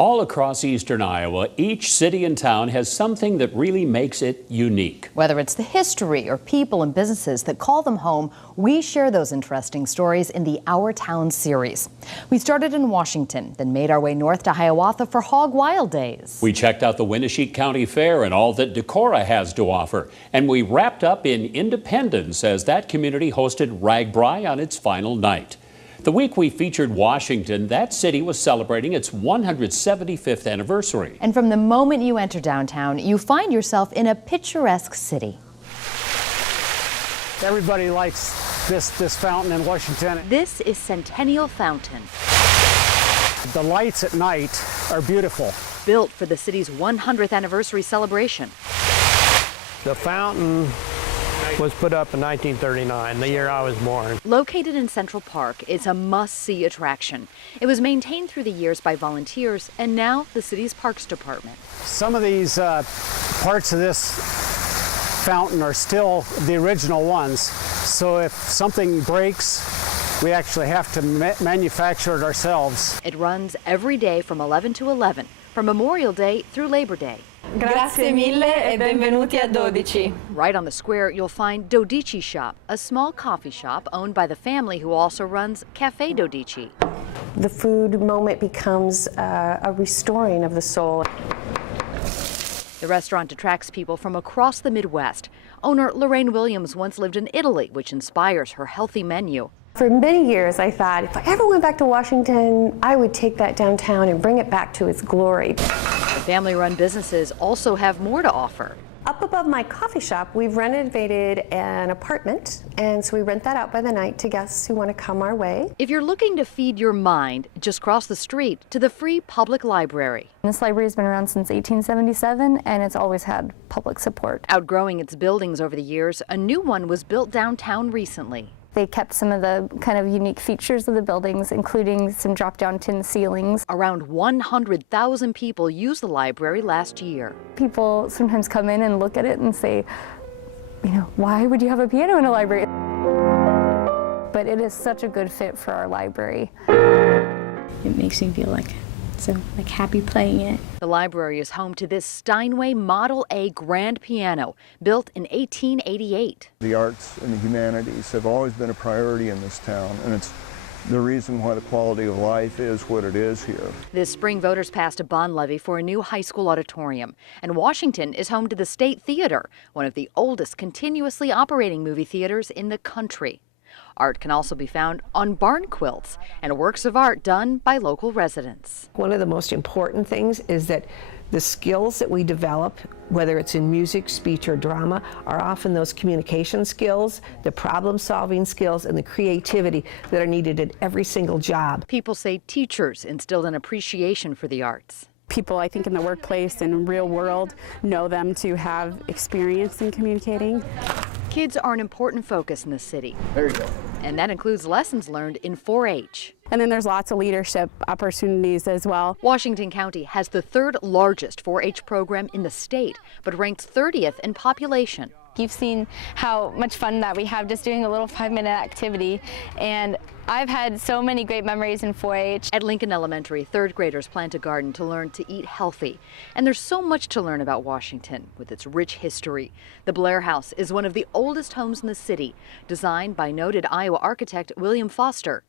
All across eastern Iowa, each city and town has something that really makes it unique. Whether it's the history or people and businesses that call them home, we share those interesting stories in the Our Town series. We started in Washington, then made our way north to Hiawatha for Hog Wild Days. We checked out the Winneshiek County Fair and all that Decorah has to offer. And we wrapped up in Independence as that community hosted RAGBRAI on its final night. The week we featured Washington, that city was celebrating its 175th anniversary. And from the moment you enter downtown, you find yourself in a picturesque city. Everybody likes this fountain in Washington. This is Centennial Fountain. The lights at night are beautiful. Built for the city's 100th anniversary celebration. The fountain was put up in 1939, the year I was born. Located in Central Park, it's a must-see attraction. It was maintained through the years by volunteers and now the city's Parks Department. Some of these parts of this fountain are still the original ones, so if something breaks, we actually have to manufacture it ourselves. It runs every day from 11 to 11, from Memorial Day through Labor Day. Grazie mille e benvenuti a Dodici. Right on the square, you'll find Dodici Shop, a small coffee shop owned by the family who also runs Cafe Dodici. The food moment becomes a restoring of the soul. The restaurant attracts people from across the Midwest. Owner Lorraine Williams once lived in Italy, which inspires her healthy menu. For many years, I thought if I ever went back to Washington, I would take that downtown and bring it back to its glory. The family-run businesses also have more to offer. Up above my coffee shop, we've renovated an apartment, and so we rent that out by the night to guests who want to come our way. If you're looking to feed your mind, just cross the street to the free public library. This library has been around since 1877 and it's always had public support. Outgrowing its buildings over the years, a new one was built downtown recently. They kept some of the kind of unique features of the buildings, including some drop-down tin ceilings. Around 100,000 people used the library last year. People sometimes come in and look at it and say, you know, why would you have a piano in a library? But it is such a good fit for our library. It makes me feel like happy playing it. The library is home to this Steinway Model A grand piano, built in 1888. The arts and the humanities have always been a priority in this town, and it's the reason why the quality of life is what it is here. This spring, voters passed a bond levy for a new high school auditorium, and Washington is home to the State Theater, one of the oldest continuously operating movie theaters in the country. Art can also be found on barn quilts and works of art done by local residents. One of the most important things is that the skills that we develop, whether it's in music, speech, or drama, are often those communication skills, the problem-solving skills, and the creativity that are needed in every single job. People say teachers instilled an appreciation for the arts. People, I think, in the workplace and real world know them to have experience in communicating. Kids are an important focus in the city. There you go. And that includes lessons learned in 4-H. And then there's lots of leadership opportunities as well. Washington County has the third largest 4-H program in the state, but ranks 30th in population. You've seen how much fun that we have just doing a little 5-minute activity, and I've had so many great memories in 4-H. At Lincoln Elementary, third graders plant a garden to learn to eat healthy. And there's so much to learn about Washington with its rich history. The Blair House is one of the oldest homes in the city, designed by noted Iowa architect William Foster.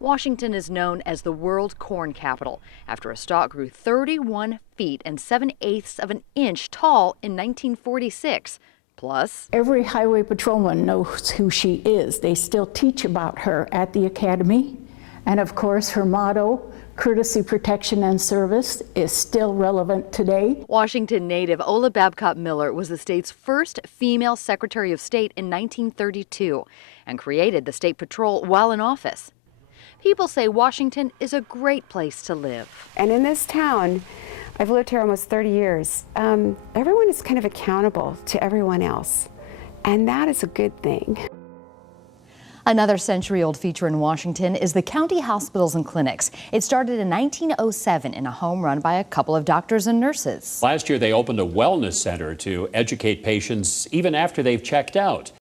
Washington is known as the world corn capital after a stalk grew 31 feet and 7/8 of an inch tall in 1946. Plus, every highway patrolman knows who she is. They still teach about her at the academy. And of course, her motto, courtesy, protection, and service, is still relevant today. Washington native Ola Babcock Miller was the state's first female Secretary of State in 1932 and created the State Patrol while in office. People say Washington is a great place to live. And in this town, I've lived here almost 30 years. Everyone is kind of accountable to everyone else, and that is a good thing. Another century-old feature in Washington is the county hospitals and clinics. It started in 1907 in a home run by a couple of doctors and nurses. Last year, they opened a wellness center to educate patients even after they've checked out.